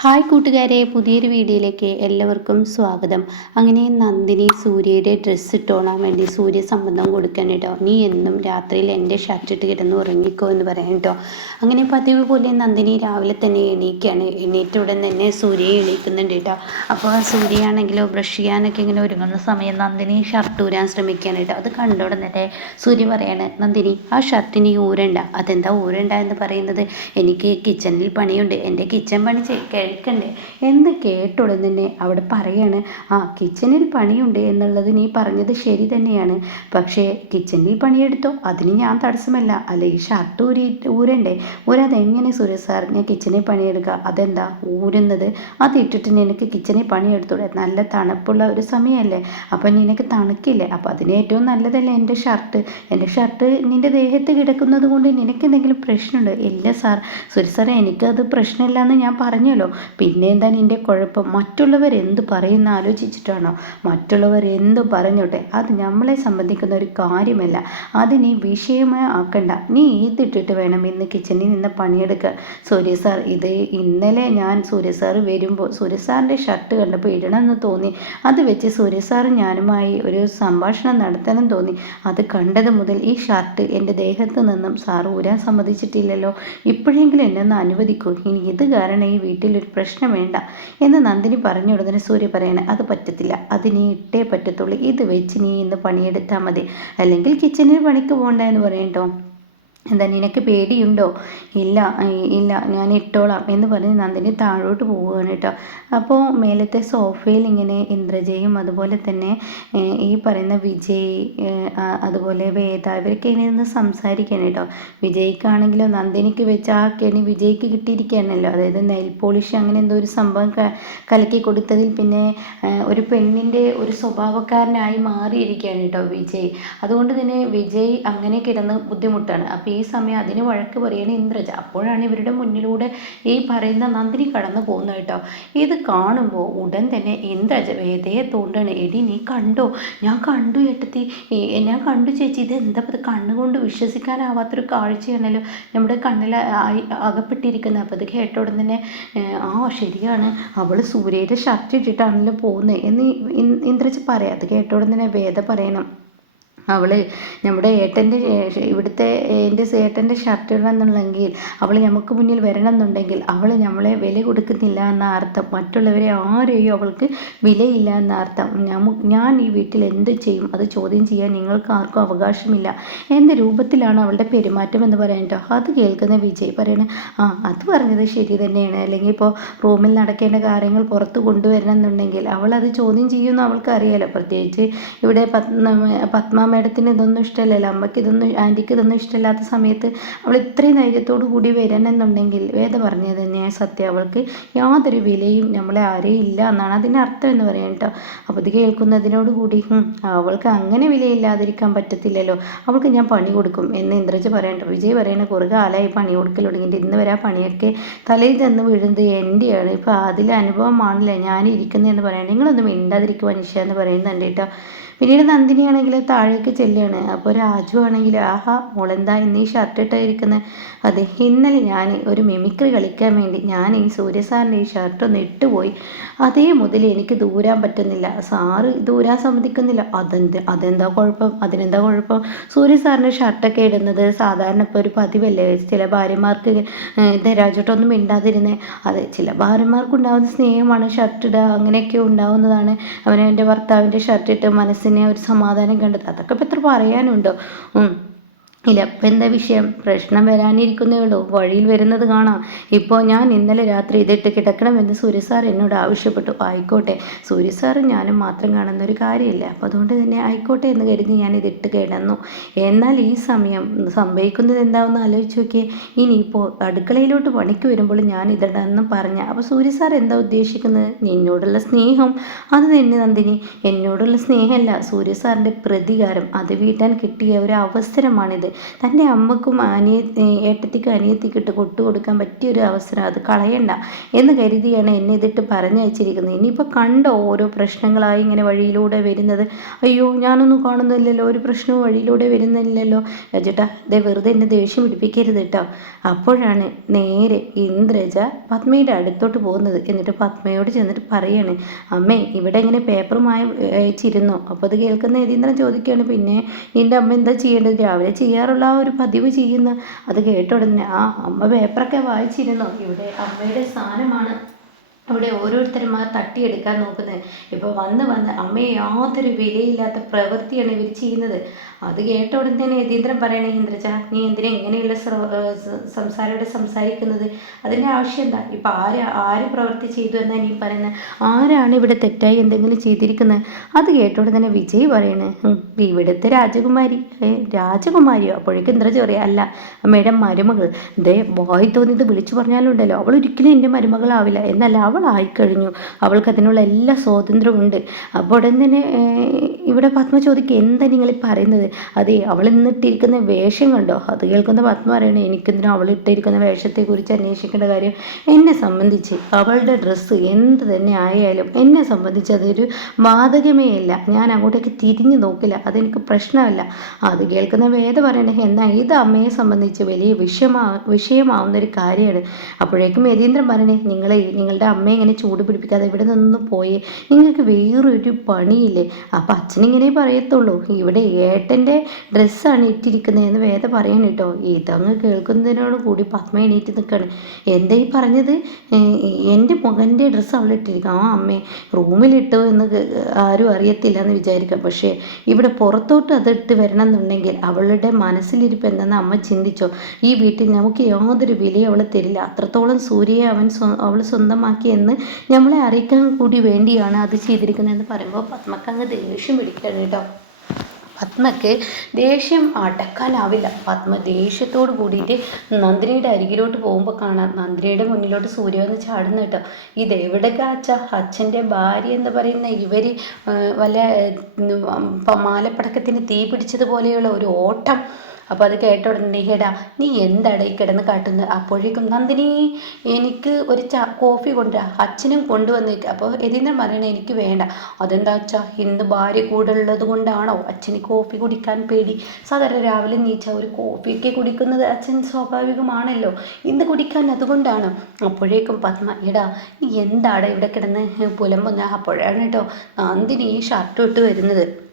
Hi കൂട്ടുകാരെ പുതിയൊരു വീഡിയോയിലേക്ക് എല്ലാവർക്കും സ്വാഗതം. അങ്ങനെ നന്ദിനി സൂര്യയുടെ ഡ്രസ്സ് ഇട്ടോളാൻ വേണ്ടി സൂര്യ സംബന്ധം കൊടുക്കാൻ കേട്ടോ. നീ എന്നും രാത്രിയിൽ എന്റെ ഷർട്ട് ഇട്ട് കിടന്ന് ഉറങ്ങിക്കോ എന്ന് പറയാൻ കേട്ടോ. അങ്ങനെ പതിവ് പോലെ നന്ദിനി രാവിലെ തന്നെ എണീക്കുകയാണ് എണീറ്റ ഉടൻ തന്നെ സൂര്യയെ എണീക്കുന്നുണ്ട് കേട്ടോ. അപ്പോൾ സൂര്യയാണെങ്കിലോ ബ്രഷ് ചെയ്യാനൊക്കെ ഇങ്ങനെ ഒരുങ്ങുന്ന സമയം നന്ദിനി ഷർട്ട് ഊരാൻ ശ്രമിക്കുകയാണ് കേട്ടോ. അത് കണ്ട ഉടനെ തന്നെ സൂര്യ പറയാണ് നന്ദിനി ആ ഷർട്ടിന് ഊരണ്ട. അതെന്താ ഊരണ്ട എന്ന് പറയുന്നത്? എനിക്ക് കിച്ചണിൽ പണിയുണ്ട്. എന്റെ കിച്ചൺ പണി കേൾക്കണ്ടേ? എന്ന് കേട്ടോളും തന്നെ അവിടെ പറയാണ് ആ കിച്ചണിൽ പണിയുണ്ട് എന്നുള്ളത് നീ പറഞ്ഞത് ശരി തന്നെയാണ്. പക്ഷേ കിച്ചണിൽ പണിയെടുത്തോ? അതിന് ഞാൻ തടസ്സമല്ല. അല്ല ഈ ഷർട്ട് ഊരി ഊരണ്ടേ? ഊരതെങ്ങനെ സുരേഷ് സാർ? ഞാൻ കിച്ചണിൽ പണിയെടുക്കുക അതെന്താ? ഊരുന്നത്? അതിട്ടിട്ട് നിനക്ക് കിച്ചണിൽ പണിയെടുത്തൂടെ? നല്ല തണുപ്പുള്ള ഒരു സമയമല്ലേ? അപ്പം നിനക്ക് തണുക്കില്ലേ? അപ്പം അതിന് ഏറ്റവും നല്ലതല്ലേ എന്റെ ഷർട്ട്? എന്റെ ഷർട്ട് നിന്റെ ദേഹത്ത് കിടക്കുന്നത് കൊണ്ട് നിനക്ക് എന്തെങ്കിലും പ്രശ്നമുണ്ടോ? ഇല്ല സാർ. സുരേഷ് സാറേ എനിക്കത് പ്രശ്നമില്ല എന്ന് ഞാൻ പറഞ്ഞല്ലോ. പിന്നെ എന്താ നിന്റെ കുഴപ്പം? മറ്റുള്ളവർ എന്ത് പറയുന്ന ആലോചിച്ചിട്ടാണോ? മറ്റുള്ളവർ എന്ത് പറഞ്ഞോട്ടെ? അത് നമ്മളെ സംബന്ധിക്കുന്ന ഒരു കാര്യമല്ല. അത് നീ വിഷയമായി ആക്കണ്ട. നീ ഇതിട്ടിട്ട് വേണം ഇന്ന് കിച്ചണിൽ നിന്ന് പണിയെടുക്കുക സൂര്യ സാർ ഇത് ഇന്നലെ ഞാൻ സൂര്യ സാർ വരുമ്പോൾ സൂര്യ സാറിന്റെ ഷർട്ട് കണ്ടപ്പോൾ ഇടണമെന്ന് തോന്നി. അത് വെച്ച് സൂര്യ സാറും ഞാനുമായി ഒരു സംഭാഷണം നടത്തണം തോന്നി. അത് കണ്ടത് മുതൽ ഈ ഷർട്ട് എന്റെ ദേഹത്ത് നിന്നും സാർ ഊരാൻ സമ്മതിച്ചിട്ടില്ലല്ലോ. ഇപ്പോഴെങ്കിലും എന്നെ ഒന്ന് അനുവദിക്കൂ. ഇനി ഇത് കാരണം ഈ വീട്ടിലൊരു പ്രശ്നം വേണ്ട. എന്ന് നന്ദിനി പറഞ്ഞു ഉടനെ സൂര്യ പറയാണ് അത് പറ്റത്തില്ല. അത് നീ ഇട്ടേ പറ്റത്തുള്ളൂ. ഇത് വെച്ച് നീ ഇന്ന് പണിയെടുത്താൽ മതി. അല്ലെങ്കിൽ കിച്ചണിൽ പണിക്ക് പോകണ്ട എന്ന് പറയട്ടോ എന്താ നിനക്ക് പേടിയുണ്ടോ? ഇല്ല ഇല്ല ഞാൻ ഇട്ടോളാം എന്ന് പറഞ്ഞ് നന്ദിനി താഴോട്ട് പോവുകയാണ് കേട്ടോ. അപ്പോൾ മേലത്തെ സോഫയിൽ ഇങ്ങനെ ഇന്ദ്രജയും അതുപോലെ തന്നെ ഈ പറയുന്ന വിജയ് അതുപോലെ വേദ ഇവരൊക്കെ ഇങ്ങനെ നിന്ന് സംസാരിക്കുകയാണ് കേട്ടോ. വിജയ്ക്കാണെങ്കിലോ നന്ദിനിക്ക് വെച്ച ആ കെണി വിജയ്ക്ക് കിട്ടിയിരിക്കുകയാണല്ലോ. അതായത് നെയിൽ പോളിഷ് അങ്ങനെ എന്തോ ഒരു സംഭവം കലക്കി കൊടുത്തതിൽ പിന്നെ ഒരു പെണ്ണിന്റെ ഒരു സ്വഭാവക്കാരനായി മാറിയിരിക്കുകയാണ് കേട്ടോ വിജയ്. അതുകൊണ്ട് തന്നെ വിജയ് അങ്ങനെ കിടന്ന് ബുദ്ധിമുട്ടാണ്. അപ്പോൾ ഈ സമയം അതിന് വഴക്ക് പറയണ ഇന്ദ്രജ. അപ്പോഴാണ് ഇവരുടെ മുന്നിലൂടെ ഈ പറയുന്ന നന്ദിനി കടന്നു പോകുന്നത് കേട്ടോ. ഇത് കാണുമ്പോൾ ഉടൻ തന്നെ ഇന്ദ്രജ വേദയെ തോണ്ടാണ് എടി നീ കണ്ടോ? ഞാൻ കണ്ടു ഏട്ടത്തി. ഞാൻ കണ്ടു ചേച്ചി. ഇത് എന്താ ഇത് കണ്ണുകൊണ്ട് വിശ്വസിക്കാനാവാത്തൊരു കാഴ്ചയാണല്ലോ നമ്മുടെ കണ്ണിൽ അകപ്പെട്ടിരിക്കുന്നത്. അപ്പോൾ ഇത് കേട്ട ഉടൻ തന്നെ ആ ശരിയാണ്. അവൾ സൂര്യയുടെ ഷർട്ട് ഇട്ടിട്ടാണല്ലോ പോകുന്നത്. എന്ന് ഇന്ദ്രജ പറയാം. അത് കേട്ട ഉടൻ തന്നെ വേദ പറയണം. അവൾ നമ്മുടെ ഏട്ടന്റെ ഇവിടുത്തെ എന്റെ ഏട്ടന്റെ ഷർട്ട് ഇടണമെന്നുണ്ടെങ്കിൽ അവൾ നമുക്ക് മുന്നിൽ വരണം എന്നുണ്ടെങ്കിൽ അവൾ നമ്മളെ വില കൊടുക്കുന്നില്ല എന്ന അർത്ഥം. മറ്റുള്ളവരെ ആരെയും അവൾക്ക് വിലയില്ല എന്ന അർത്ഥം. ഞാൻ ഈ വീട്ടിൽ എന്ത് ചെയ്യും? അത് ചോദ്യം ചെയ്യാൻ നിങ്ങൾക്ക് ആർക്കും അവകാശമില്ല. എന്ത് രൂപത്തിലാണ് അവളുടെ പെരുമാറ്റം എന്ന് പറയാൻ കേട്ടോ അത് കേൾക്കുന്ന വിജയ് പറയണേ ആ അത് പറഞ്ഞത് ശരി തന്നെയാണ്. അല്ലെങ്കിൽ ഇപ്പോൾ റൂമിൽ നടക്കേണ്ട കാര്യങ്ങൾ പുറത്ത് കൊണ്ടുവരണം എന്നുണ്ടെങ്കിൽ അവൾ അത് ചോദ്യം ചെയ്യുമെന്ന് അവൾക്ക് അറിയാലോ പ്രത്യേകിച്ച് ഇവിടെ പത്മ മേഡത്തിന് ഇതൊന്നും ഇഷ്ടമല്ലല്ലോ. അമ്മയ്ക്ക് ഇതൊന്നും ആന്റിക്ക് ഇതൊന്നും ഇഷ്ടമില്ലാത്ത സമയത്ത് അവൾ ഇത്രയും ധൈര്യത്തോടു കൂടി വരണമെന്നുണ്ടെങ്കിൽ വേദ പറഞ്ഞത് തന്നെയാണ് സത്യം. അവൾക്ക് യാതൊരു വിലയും നമ്മളെ ആരെയും ഇല്ല എന്നാണ് അതിന്റെ അർത്ഥം എന്ന് പറയാം കേട്ടോ. അപ്പോൾ ഇത് കേൾക്കുന്നതിനോട് കൂടി അവൾക്ക് അങ്ങനെ വിലയില്ലാതിരിക്കാൻ പറ്റത്തില്ലല്ലോ. അവൾക്ക് ഞാൻ പണി കൊടുക്കും എന്ന് ഇന്ദ്രജ് പറയണ്ട. വിജയ് പറയണ കുറേ കാലമായി പണി കൊടുക്കൽ തുടങ്ങിയിട്ട് ഇന്ന് വരെ ആ പണിയൊക്കെ തലയിൽ ചെന്ന് വീഴുന്നത് എന്റെയാണ് ഇപ്പോൾ അതിലെ അനുഭവമാണല്ലേ ഞാൻ ഇരിക്കുന്നതെന്ന് പറയാം നിങ്ങളൊന്നും മിണ്ടാതിരിക്കുവാൻ മനുഷ്യ എന്ന് പറയുന്നുണ്ട് കേട്ടോ. പിന്നീട് നന്ദിനി നന്ദിനിയാണെങ്കിൽ താഴേക്ക് ചെല്ലുകയാണ് അപ്പോൾ രാജു ആണെങ്കിൽ ആഹാ മോളെന്താ ഇന്ന് ഈ ഷർട്ട് ഇട്ടായിരിക്കുന്നത് അതെ ഇന്നലെ ഞാൻ ഒരു മിമിക്രി കളിക്കാൻ വേണ്ടി ഞാൻ ഈ സൂര്യ സാറിന്റെ ഈ ഷർട്ട് ഒന്ന് ഇട്ടുപോയി. അതേ മുതൽ എനിക്ക് ദൂരാൻ പറ്റുന്നില്ല. സാറ് ദൂരാൻ സമ്മതിക്കുന്നില്ല. അതെന്ത് അതെന്താ കുഴപ്പം? അതിനെന്താ കുഴപ്പം? സൂര്യ സാറിന്റെ ഷർട്ടൊക്കെ ഇടുന്നത് സാധാരണ ഇപ്പോൾ ഒരു പതിവല്ലേ? ചില ഭാര്യമാർക്ക് രാജോട്ടൊന്നും മിണ്ടാതിരുന്നേ. അതെ ചില ഭാര്യമാർക്കുണ്ടാവുന്ന സ്നേഹമാണ് ഷർട്ട് ഇടുക. അങ്ങനെയൊക്കെ ഉണ്ടാവുന്നതാണ്. അവനവന്റെ ഭർത്താവിന്റെ ഷർട്ട് ഇട്ട് മനസ്സിനെ ഒരു സമാധാനം കണ്ടത് അതൊക്കെ ഇപ്പം എത്ര പറയാനുണ്ടോ. ഇല്ല ഇപ്പം എന്താ വിഷയം? പ്രശ്നം വരാനിരിക്കുന്നേ ഉള്ളൂ. വഴിയിൽ വരുന്നത് കാണാം. ഇപ്പോൾ ഞാൻ ഇന്നലെ രാത്രി ഇതിട്ട് കിടക്കണമെന്ന് സൂര്യ സാർ എന്നോട് ആവശ്യപ്പെട്ടു. ആയിക്കോട്ടെ. സൂര്യ സാറും ഞാനും മാത്രം കാണുന്ന ഒരു കാര്യമില്ല. അപ്പോൾ അതുകൊണ്ട് തന്നെ ആയിക്കോട്ടെ എന്ന് കരുതി ഞാൻ ഇതിട്ട് കിടന്നു. എന്നാൽ ഈ സമയം സംഭവിക്കുന്നത് എന്താണെന്ന് ആലോചിച്ച് നോക്കിയേ. ഇനിയിപ്പോൾ അടുക്കളയിലോട്ട് പണിക്ക് വരുമ്പോൾ ഞാൻ ഇതിടണമെന്ന് പറഞ്ഞ അപ്പോൾ സൂര്യ സാർ എന്താ ഉദ്ദേശിക്കുന്നത് നിന്നോടുള്ള സ്നേഹം? അത് തന്നെ നന്ദിനി. എന്നോടുള്ള സ്നേഹമല്ല. സൂര്യ സാറിന്റെ പ്രതികാരം. അത് വീട്ടാൻ കിട്ടിയ ഒരു അവസരമാണിത്. തന്റെ അമ്മക്കും അനിയ ഏട്ടത്തിക്കും അനിയത്തിക്കും ഇട്ട് കൊട്ടു കൊടുക്കാൻ പറ്റിയൊരു അവസരം അത് കളയണ്ട എന്ന് കരുതിയാണ് എന്നെ ഇതിട്ട് പറഞ്ഞയച്ചിരിക്കുന്നത്. ഇനിയിപ്പോൾ കണ്ട ഓരോ പ്രശ്നങ്ങളായി ഇങ്ങനെ വഴിയിലൂടെ വരുന്നത്? അയ്യോ ഞാനൊന്നും കാണുന്നില്ലല്ലോ. ഒരു പ്രശ്നവും വഴിയിലൂടെ വരുന്നില്ലല്ലോ. ചേട്ടാ ഇതേ വെറുതെ എന്നെ ദേഷ്യം പിടിപ്പിക്കരുത് കേട്ടോ അപ്പോഴാണ് നേരെ ഇന്ദ്രജ പത്മയുടെ അടുത്തോട്ട് പോകുന്നത്. എന്നിട്ട് പത്മയോട് ചെന്നിട്ട് പറയാണ് അമ്മേ ഇവിടെ ഇങ്ങനെ പേപ്പറുമായി അയച്ചിരുന്നു അപ്പോൾ അത് കേൾക്കുന്ന ഏതീന്ദ്രൻ ചോദിക്കുകയാണ് പിന്നെ നിന്റെ അമ്മ എന്താ ചെയ്യേണ്ടത്? രാവിലെ ചെയ്യാറുള്ള ആ ഒരു പതിവ് ചെയ്യുന്ന അത് കേട്ട ഉടനെ ആ അമ്മ പേപ്പറൊക്കെ വായിച്ചിരുന്നോ. ഇവിടെ അമ്മയുടെ സ്ഥാനമാണ്. അവിടെ ഓരോരുത്തരും ആ തട്ടിയെടുക്കാൻ നോക്കുന്നത്. ഇപ്പോൾ വന്ന് വന്ന് അമ്മയെ യാതൊരു വിലയില്ലാത്ത പ്രവൃത്തിയാണ് ഇവർ ചെയ്യുന്നത്. അത് കേട്ട ഉടനെ തന്നെ യതീന്ദ്രൻ പറയണേ ഇന്ദ്രജ നീ എന്തിനാ ഇങ്ങനെയുള്ള സംസാരോടെ സംസാരിക്കുന്നത്? അതിന്റെ ആവശ്യം എന്താ? ഇപ്പം ആര് ആര് പ്രവൃത്തി ചെയ്തു എന്നാ നീ പറയുന്നത് ആരാണ് ഇവിടെ തെറ്റായി എന്തെങ്കിലും ചെയ്തിരിക്കുന്നത് അത് കേട്ട ഉടനെ തന്നെ വിജയ് പറയണേ ഇവിടുത്തെ രാജകുമാരി രാജകുമാരിയോ? അപ്പോഴേക്കും ഇന്ദ്രജ പറയാം അല്ല അമ്മയുടെ മരുമകൾ. ദേ ബോയ് തോന്നിയത് വിളിച്ചു പറഞ്ഞാലുണ്ടല്ലോ അവൾ ഒരിക്കലും എന്റെ മരുമകളാവില്ല. എന്നല്ല അവൾ ആയിക്കഴിഞ്ഞു അവൾക്ക് അതിനുള്ള എല്ലാ സ്വാതന്ത്ര്യവും ഉണ്ട് അപ്പോൾ ഉടൻ തന്നെ ഇവിടെ പത്മ ചോദിക്കുക എന്താ നിങ്ങൾ പറയുന്നത്? അതെ അവൾ ഇന്നിട്ടിരിക്കുന്ന വേഷം കണ്ടോ? അത് കേൾക്കുന്ന പത്മ പറയണേ എനിക്കെന്തിനും അവൾ ഇട്ടിരിക്കുന്ന വേഷത്തെക്കുറിച്ച് അന്വേഷിക്കേണ്ട കാര്യം? എന്നെ സംബന്ധിച്ച് അവളുടെ ഡ്രസ്സ് എന്ത് തന്നെ ആയാലും എന്നെ സംബന്ധിച്ച് അതൊരു ബാധകമേ അല്ല. ഞാൻ അങ്ങോട്ടേക്ക് തിരിഞ്ഞു നോക്കില്ല. അതെനിക്ക് പ്രശ്നമല്ല. അത് കേൾക്കുന്ന വേദ പറയണേ എന്നാൽ ഇത് അമ്മയെ സംബന്ധിച്ച് വലിയ വിഷയമാ വിഷയമാവുന്ന ഒരു കാര്യമാണ്. അപ്പോഴേക്കും യതീന്ദ്രൻ പറഞ്ഞേ നിങ്ങളെ നിങ്ങളുടെ അമ്മയെ ഇങ്ങനെ ചൂട് പിടിപ്പിക്കാതെ ഇവിടെ നിന്ന് പോയി. നിങ്ങൾക്ക് വേറൊരു പണിയില്ലേ? അപ്പം അച്ഛനിങ്ങനെ പറയത്തുള്ളൂ ഇവിടെ ഏട്ടന്റെ ഡ്രസ്സാണ് ഇട്ടിരിക്കുന്നതെന്ന് വേദ പറയണം കേട്ടോ. ഇതങ്ങ് കേൾക്കുന്നതിനോട് കൂടി പത്മ എണീറ്റ് നിൽക്കുകയാണ് എന്താ ഈ പറഞ്ഞത് എന്റെ മകന്റെ ഡ്രസ്സ് അവൾ ഇട്ടിരിക്കുക ആ അമ്മേ റൂമിലിട്ടോ എന്ന് ആരും അറിയത്തില്ല എന്ന് വിചാരിക്കാം. പക്ഷേ ഇവിടെ പുറത്തോട്ട് അത് ഇട്ട് വരണം എന്നുണ്ടെങ്കിൽ അവളുടെ മനസ്സിലിരിപ്പ് എന്തെന്ന് അമ്മ ചിന്തിച്ചോ. ഈ വീട്ടിൽ നമുക്ക് യാതൊരു വിലയും അവൾ തരില്ല. അത്രത്തോളം സൂര്യയെ അവൻ അവൾ സ്വന്തമാക്കി എന്ന് നമ്മളെ അറിയിക്കാൻ കൂടി വേണ്ടിയാണ് അത് ചെയ്തിരിക്കുന്നതെന്ന് പറയുമ്പോൾ പത്മക്ക് അങ്ങ് ദേഷ്യം പിടിക്കുകയാണ് കേട്ടോ. പത്മക്ക് ദേഷ്യം അടക്കാനാവില്ല. പത്മ ദേഷ്യത്തോട് കൂടിയിട്ട് നന്ദിനിയുടെ അരികിലോട്ട് പോകുമ്പോൾ കാണാം നന്ദിനിയുടെ മുന്നിലോട്ട് സൂര്യ വന്ന് ചാടുന്ന കേട്ടോ. എവിടെ അച്ഛ? അച്ഛന്റെ ഭാര്യ എന്ന് പറയുന്ന ഇവർ വല്ല മാലപ്പടക്കത്തിന് തീ പിടിച്ചതുപോലെയുള്ള ഒരു ഓട്ടം അപ്പോൾ അത് കേട്ട ഉടനെ എടാ നീ എന്താണ് ഈ കിടന്ന് കാട്ടുന്നത്? അപ്പോഴേക്കും നന്ദിനി എനിക്ക് ഒരു ച കോഫി കൊണ്ടുവരാ. അച്ഛനും കൊണ്ടുവന്നേക്ക്. അപ്പോൾ എതിന്ന പറയണേ എനിക്ക് വേണ്ട. അതെന്താ അച്ഛാ ഇന്ന് ഭാര്യ കൂടെ ഉള്ളത് കൊണ്ടാണോ? അച്ഛന് കോഫി കുടിക്കാൻ പേടി. സാധാരണ രാവിലെ നീച്ച ഒരു കോഫിയൊക്കെ കുടിക്കുന്നത് അച്ഛൻ സ്വാഭാവികമാണല്ലോ. ഇന്ന് കുടിക്കാൻ അതുകൊണ്ടാണ്. അപ്പോഴേക്കും പത്മ എടാ നീ എന്താണ് ഇവിടെ കിടന്ന് പുലമ്പുന്ന? അപ്പോഴാണ് കേട്ടോ നന്ദിനി ഈ ഷർട്ട് ഇട്ട് വരുന്നത്.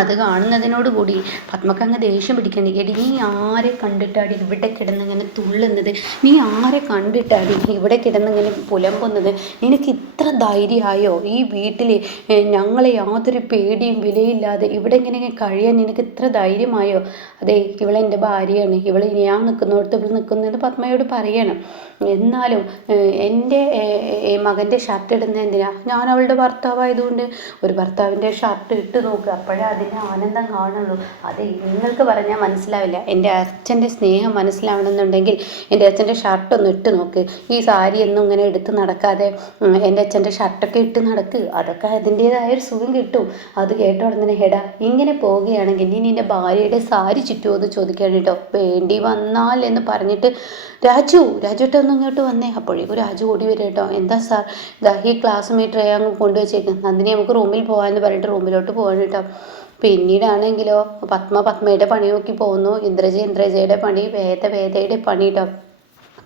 അത് കാണുന്നതിനോട് കൂടി പത്മക്കങ്ങ് ദേഷ്യം പിടിക്കാൻ എടി നീ ആരെ കണ്ടിട്ടാടി ഇവിടെ കിടന്നിങ്ങനെ തുള്ളുന്നത്? നീ ആരെ കണ്ടിട്ടാടി ഇവിടെ കിടന്നിങ്ങനെ പുലമ്പുന്നത്? നിനക്ക് ഇത്ര ധൈര്യമായോ? ഈ വീട്ടിൽ ഞങ്ങളെ യാതൊരു പേടിയും വിലയില്ലാതെ ഇവിടെ ഇങ്ങനെ കഴിയാൻ നിനക്ക് ഇത്ര ധൈര്യമായോ? അതെ ഇവളെ എന്റെ ഭാര്യയാണ്. ഇവൾ ഞാൻ നിൽക്കുന്നിടത്ത് ഇവിടെ നിൽക്കുന്നതെന്ന് പത്മയോട് പറയണം. എന്നാലും എന്റെ മകന്റെ ഷർട്ട് ഇടുന്നത് എന്തിനാ? ഞാൻ അവളുടെ ഭർത്താവായതുകൊണ്ട് ഒരു ഭർത്താവിന്റെ ഷർട്ട് ഇട്ട് നോക്കുക അപ്പോഴേ അതിന്റെ ആനന്ദം കാണുള്ളൂ. അത് നിങ്ങൾക്ക് പറഞ്ഞാൽ മനസ്സിലാവില്ല. എന്റെ അച്ഛന്റെ സ്നേഹം മനസ്സിലാവണമെന്നുണ്ടെങ്കിൽ എന്റെ അച്ഛന്റെ ഷർട്ട് ഒന്ന് ഇട്ട് നോക്ക്. ഈ സാരി ഒന്നും ഇങ്ങനെ എടുത്ത് നടക്കാതെ എന്റെ അച്ഛന്റെ ഷർട്ടൊക്കെ ഇട്ട് നടക്ക്. അതൊക്കെ അതിന്റേതായ ഒരു സുഖം കിട്ടും. അത് കേട്ട ഉടനെ ഹെടാ ഇങ്ങനെ പോവുകയാണെങ്കിൽ നീ നിന്റെ ഭാര്യയുടെ സാരി ചുറ്റുമോ എന്ന് ചോദിക്കുകയാണ് കേട്ടോ. വേണ്ടി വന്നാൽ എന്ന് പറഞ്ഞിട്ട് രാജു രാജുട്ട ഒന്ന് ഇങ്ങോട്ട് വന്നേ. അപ്പോഴേക്കും രാജു ഓടി വരും കേട്ടോ. എന്താ സാർ? ഈ ക്ലാസ്മേറ്റ് അങ്ങ് കൊണ്ടുവച്ചേക്കും. നന്ദിനി നമുക്ക് റൂമിൽ പോകാമെന്ന് പറഞ്ഞിട്ട് റൂമിലോട്ട് പോകാൻ കേട്ടോ. പിന്നീടാണെങ്കിലോ പത്മ പത്മയുടെ പണി നോക്കി പോകുന്നു. ഇന്ദ്രജ ഇന്ദ്രജയുടെ പണി വേദ വേദയുടെ പണി കേട്ടോ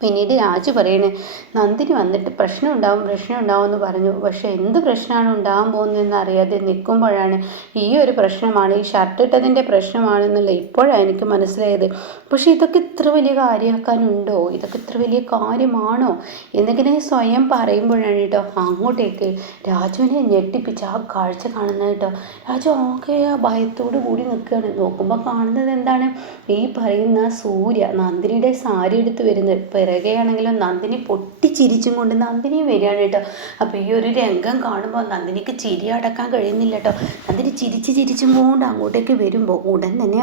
പിന്നീട് രാജു പറയണേ നന്ദിനി വന്നിട്ട് പ്രശ്നം ഉണ്ടാവും പ്രശ്നം ഉണ്ടാവും എന്ന് പറഞ്ഞു. പക്ഷേ എന്ത് പ്രശ്നമാണ് ഉണ്ടാകാൻ പോകുന്നതെന്ന് അറിയാതെ നിൽക്കുമ്പോഴാണ് ഈ ഒരു പ്രശ്നമാണ് ഈ ഷർട്ട് ഇട്ടതിന്റെ പ്രശ്നമാണെന്നുള്ള ഇപ്പോഴാണ് എനിക്ക് മനസ്സിലായത്. പക്ഷേ ഇതൊക്കെ ഇത്ര വലിയ കാര്യമാക്കാനുണ്ടോ? ഇതൊക്കെ ഇത്ര വലിയ കാര്യമാണോ? എന്നിങ്ങനെ സ്വയം പറയുമ്പോഴാണ് കേട്ടോ അങ്ങോട്ടേക്ക് രാജുവിനെ ഞെട്ടിപ്പിച്ച് ആ കാഴ്ച കാണുന്നത് കേട്ടോ. രാജു ആകെ ആ ഭയത്തോടു കൂടി നിൽക്കുകയാണ്. നോക്കുമ്പോൾ കാണുന്നത് എന്താണ്? ഈ പറയുന്ന സൂര്യ നന്ദിനിയുടെ സാരി എടുത്ത് വരുന്നത്. പിറകെയാണെങ്കിലും നന്ദിനി പൊട്ടിച്ചിരിച്ചും കൊണ്ട് നന്ദിനി വരികയാണ് കേട്ടോ. അപ്പോൾ ഈ ഒരു രംഗം കാണുമ്പോൾ നന്ദിനിക്ക് ചിരി അടക്കാൻ കഴിയുന്നില്ല കേട്ടോ. നന്ദിനി ചിരിച്ച് ചിരിച്ചും കൊണ്ട് അങ്ങോട്ടേക്ക് വരുമ്പോൾ ഉടൻ തന്നെ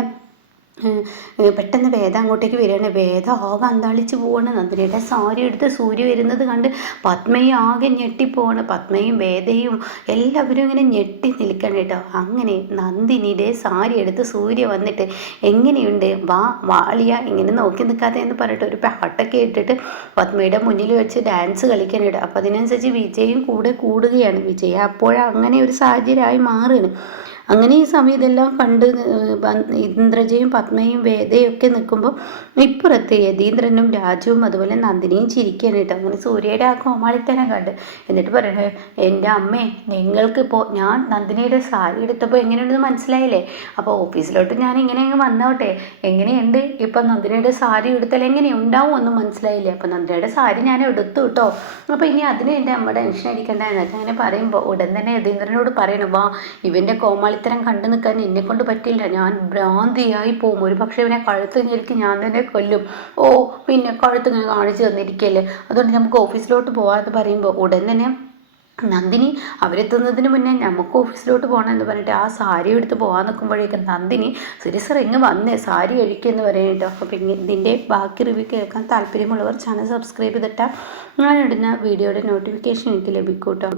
പെട്ടെന്ന് വേദ അങ്ങോട്ടേക്ക് വരികയാണ്. വേദ ആകെ അന്താളിച്ച് പോവാണ്. നന്ദിനിയുടെ സാരി എടുത്ത് സൂര്യ വരുന്നത് കണ്ട് പത്മയും ആകെ ഞെട്ടിപ്പോവാണ്. പത്മയും വേദയും എല്ലാവരും ഇങ്ങനെ ഞെട്ടി നിൽക്കണം കേട്ടോ. അങ്ങനെ നന്ദിനിയുടെ സാരി എടുത്ത് സൂര്യ വന്നിട്ട് എങ്ങനെയുണ്ട്? വാ വാളിയ ഇങ്ങനെ നോക്കി നിൽക്കാതെ എന്ന് പറഞ്ഞിട്ട് ഒരു പാട്ടൊക്കെ ഇട്ടിട്ട് പത്മയുടെ മുന്നിൽ വെച്ച് ഡാൻസ് കളിക്കാനിട അപ്പം അതിനനുസരിച്ച് വിജയും കൂടെ കൂടുകയാണ്. വിജയ അപ്പോഴങ്ങനെ ഒരു സാഹചര്യമായി മാറുകയാണ്. അങ്ങനെ ഈ സമയം ഇതെല്ലാം കണ്ട് ഇന്ദ്രജയും പത്മയും വേദയും ഒക്കെ നിൽക്കുമ്പോൾ ഇപ്പുറത്ത് യതീന്ദ്രനും രാജുവും അതുപോലെ നന്ദിനിയും ചിരിക്കുകയാണ് കേട്ടോ. അങ്ങനെ സൂര്യയുടെ ആ കോമാളിത്തനം കണ്ട് എന്നിട്ട് പറയണേ എന്റെ അമ്മേ നിങ്ങൾക്ക് ഇപ്പോൾ ഞാൻ നന്ദിനിയുടെ സാരി എടുത്തപ്പോൾ എങ്ങനെയുണ്ടെന്ന് മനസ്സിലായില്ലേ? അപ്പോൾ ഓഫീസിലോട്ട് ഞാൻ ഇങ്ങനെ വന്നോട്ടെ. എങ്ങനെയുണ്ട്? ഇപ്പം നന്ദിനിയുടെ സാരി എടുത്താൽ എങ്ങനെ ഉണ്ടാവും ഒന്നും മനസ്സിലായില്ലേ? അപ്പം നന്ദിനിയുടെ സാരി ഞാൻ എടുത്തു കേട്ടോ. അപ്പോൾ ഇനി അതിന് എന്റെ അമ്മ ടെൻഷൻ അടിക്കണ്ട എന്നൊക്കെ അങ്ങനെ പറയുമ്പോൾ ഉടൻ തന്നെ യതീന്ദ്രനോട് പറയണം വാ ഇവന്റെ കോമാളി കളിത്തരം കണ്ടു നിൽക്കാൻ എന്നെ കൊണ്ട് പറ്റില്ല. ഞാൻ ഭ്രാന്തിയായി പോകും. ഒരു പക്ഷേ ഇവനെ കഴുത്ത് ഞെരുക്കി ഞാൻ തന്നെ കൊല്ലും. ഓ പിന്നെ കഴുത്ത് ഇങ്ങനെ കാണിച്ചു തന്നിരിക്കല്ലേ? അതുകൊണ്ട് നമുക്ക് ഓഫീസിലോട്ട് പോകാമെന്ന് പറയുമ്പോൾ ഉടൻ തന്നെ നന്ദിനി അവരെത്തുന്നതിന് മുന്നേ നമുക്ക് ഓഫീസിലോട്ട് പോകണം എന്ന് പറഞ്ഞിട്ട് ആ സാരി എടുത്ത് പോകാൻ നിൽക്കുമ്പോഴേക്കും നന്ദിനി സിരിസർ ഇങ്ങ് വന്നേ. സാരി കഴിക്കുമെന്ന് പറയാനിട്ടോ അപ്പോൾ ഇതിന്റെ ബാക്കി റിവ്യൂ കേൾക്കാൻ താല്പര്യമുള്ളവർ ചാനൽ സബ്സ്ക്രൈബ് ചെയ്തിട്ടാൽ ഞാനിടുന്ന വീഡിയോയുടെ നോട്ടിഫിക്കേഷൻ എനിക്ക് ലഭിക്കൂട്ടോ.